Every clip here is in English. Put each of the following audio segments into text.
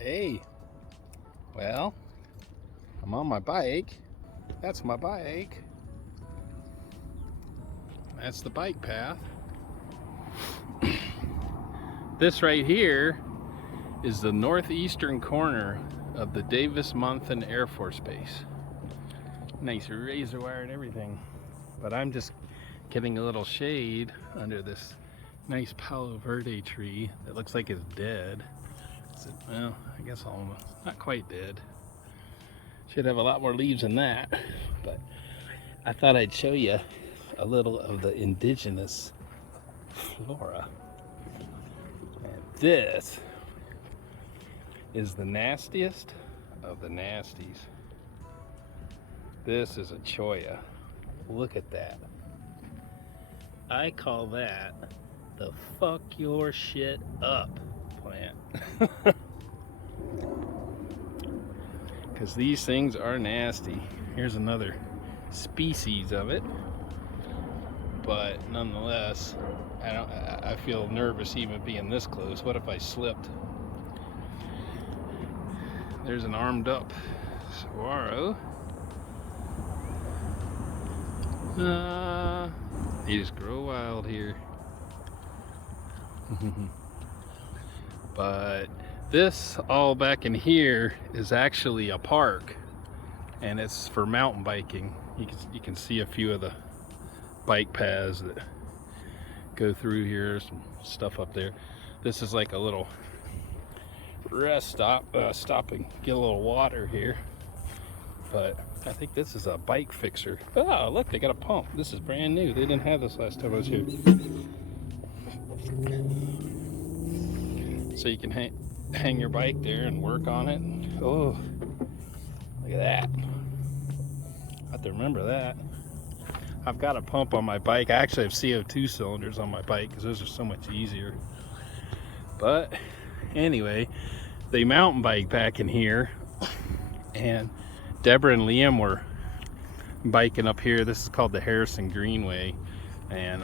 Hey, well, I'm on my bike. That's my bike. That's the bike path. This right here is the northeastern corner of the Davis-Monthan Air Force Base. Nice razor wire and everything. But I'm just getting a little shade under this nice Palo Verde tree that looks like it's dead. Well, I guess almost not quite dead. Should have a lot more leaves than that, but I thought I'd show you a little of the indigenous flora. And this is the nastiest of the nasties. This is a cholla. Look at that. I call that the fuck your shit up plant. Because these things are nasty. Here's another species of it, but nonetheless, I feel nervous even being this close. What if I slipped? There's an armed up saguaro. They just grow wild here. But this all back in here is actually a park, and it's for mountain biking. You can see a few of the bike paths that go through here. Some stuff up there. This is like a little rest stop, stop and get a little water here. But I think this is a bike fixer. Oh, look, they got a pump. This is brand new. They didn't have this last time I was here. So you can hang your bike there and work on it. Oh, look at that. I have to remember that. I've got a pump on my bike. I actually have CO2 cylinders on my bike because those are so much easier. But anyway, they mountain bike back in here, and Deborah and Liam were biking up here. This is called the Harrison Greenway, and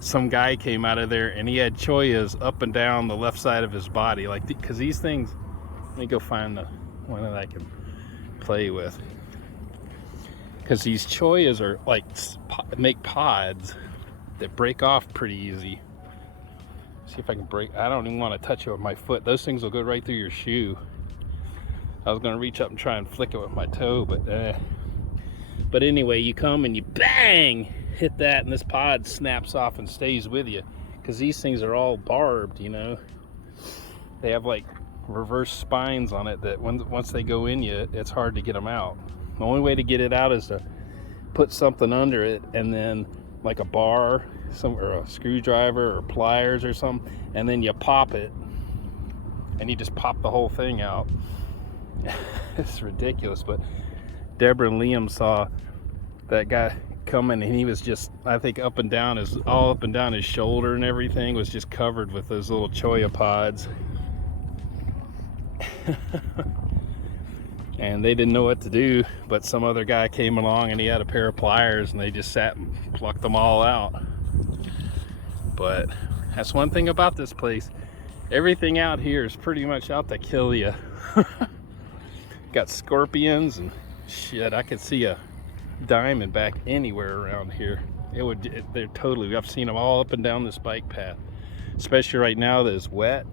some guy came out of there and he had chollas up and down the left side of his body, like because these things. Let me go find the one that I can play with, because these chollas are like make pods that break off pretty easy. See if I can break. I don't even want to touch it with my foot. Those things will go right through your shoe. I was gonna reach up and try and flick it with my toe, but anyway, you come and you bang, hit that, and this pod snaps off and stays with you, because these things are all barbed, you know. They have like reverse spines on it that once they go in you, it's hard to get them out. The only way to get it out is to put something under it, and then like a bar, or a screwdriver or pliers or something, and then you pop it, and you just pop the whole thing out. It's ridiculous. But Deborah and Liam saw that guy coming, and he was just, I think, all up and down his shoulder and everything was just covered with those little cholla pods. And they didn't know what to do, but some other guy came along and he had a pair of pliers, and they just sat and plucked them all out. But that's one thing about this place. Everything out here is pretty much out to kill you. Got scorpions and shit. I could see a diamondback anywhere around here. They're totally, I've seen them all up and down this bike path, especially right now that it's wet.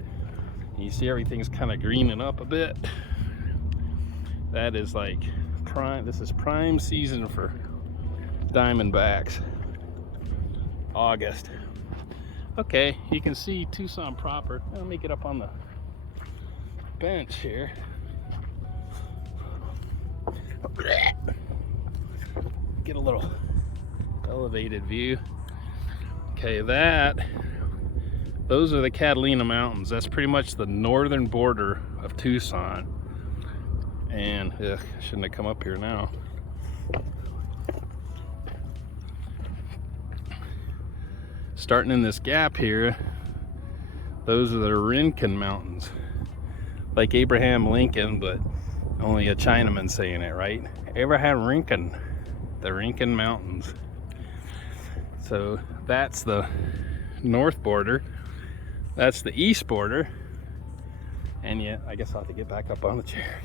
You see everything's kind of greening up a bit. That is like prime. This is prime season for diamondbacks. August. Okay, you can see Tucson proper. Let me get up on the bench here. Get a little elevated view. Okay, those are the Catalina Mountains. That's pretty much the northern border of Tucson. And shouldn't have come up here now. Starting in this gap here, those are the Rincon Mountains. Like Abraham Lincoln, but only a Chinaman saying it, right? Abraham Lincoln, the Rincon Mountains. So that's the north border. That's the east border. And yeah, I guess I'll have to get back up on the chair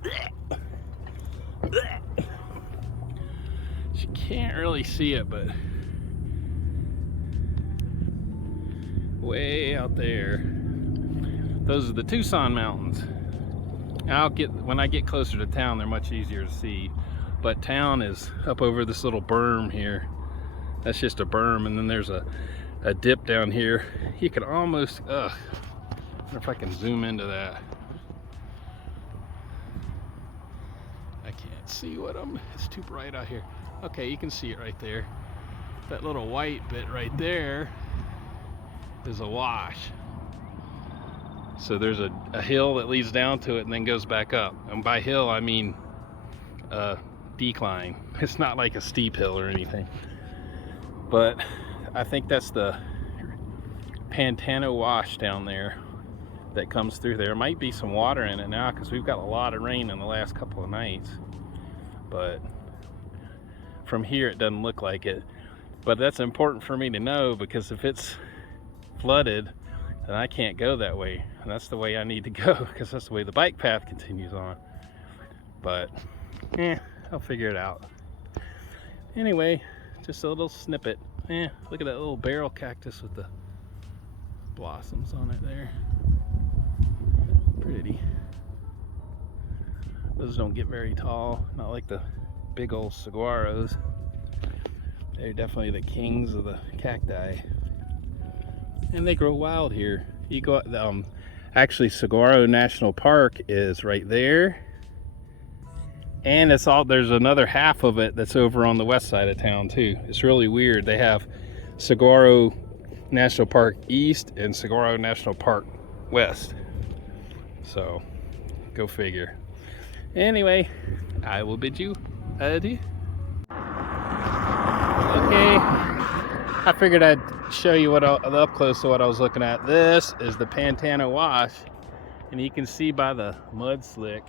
again. You can't really see it, but way out there, those are the Tucson mountains. When I get closer to town, they're much easier to see. But town is up over this little berm here. That's just a berm, and then there's a dip down here. You can almost, I wonder if I can zoom into that. I can't see it's too bright out here. Okay, you can see it right there. That little white bit right there is a wash. So there's a hill that leads down to it and then goes back up. And by hill, I mean decline. It's not like a steep hill or anything. But I think that's the Pantano Wash down there that comes through there. There might be some water in it now because we've got a lot of rain in the last couple of nights. But from here, it doesn't look like it. But that's important for me to know, because if it's flooded, then I can't go that way. And that's the way I need to go, because that's the way the bike path continues on. But, I'll figure it out. Anyway, just a little snippet. Look at that little barrel cactus with the blossoms on it there. Pretty. Those don't get very tall, not like the big old saguaros. They're definitely the kings of the cacti. And they grow wild here. You go, actually Saguaro National Park is right there. And there's another half of it that's over on the west side of town too. It's really weird. They have Saguaro National Park East and Saguaro National Park West. So, go figure. Anyway, I will bid you adieu. Okay, I figured I'd show you up close to what I was looking at. This is the Pantano Wash, and you can see by the mud slick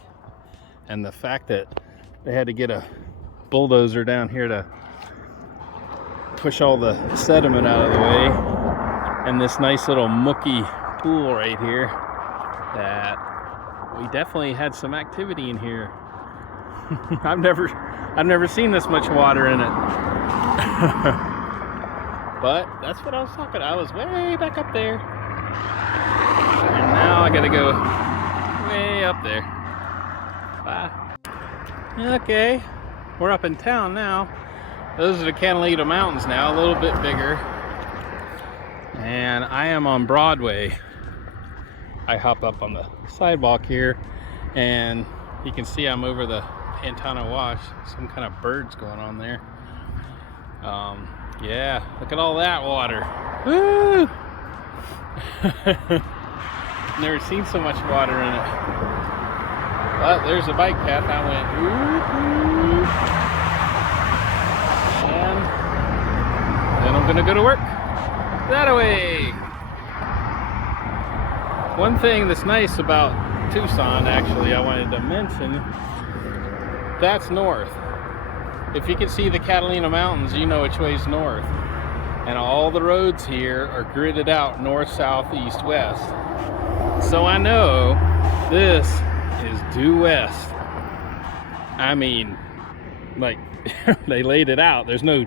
and the fact that they had to get a bulldozer down here to push all the sediment out of the way, and this nice little mucky pool right here, that we definitely had some activity in here. I've never seen this much water in it. But that's what I was talking about. I was way back up there, and now I gotta go way up there. Bye. Okay, we're up in town now. Those are the Catalina Mountains now, a little bit bigger. And I am on Broadway. I hop up on the sidewalk here, and you can see I'm over the Pantano Wash. Some kind of birds going on there. Yeah, look at all that water. Woo! Never seen so much water in it. But there's a bike path. I went, woo-hoo. And then I'm gonna go to work that way. One thing that's nice about Tucson, actually, I wanted to mention, that's north. If you can see the Catalina Mountains, you know which way's north. And all the roads here are gridded out north, south, east, west. So I know this is due west. I mean, like, they laid it out. There's no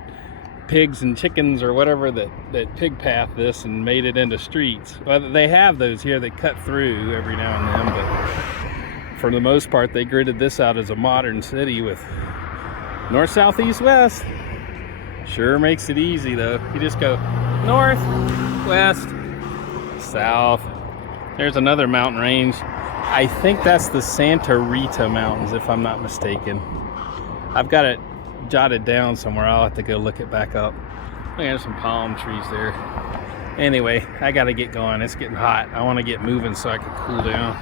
pigs and chickens or whatever that pig path this and made it into streets. Well, they have those here that cut through every now and then, but for the most part, they gridded this out as a modern city with north, south, east, west. Sure makes it easy though. You just go north, west, south. There's another mountain range. I think that's the Santa Rita Mountains, if I'm not mistaken. I've got it jotted down somewhere. I'll have to go look it back up. There's some palm trees there. Anyway, I gotta get going. It's getting hot. I want to get moving so I can cool down.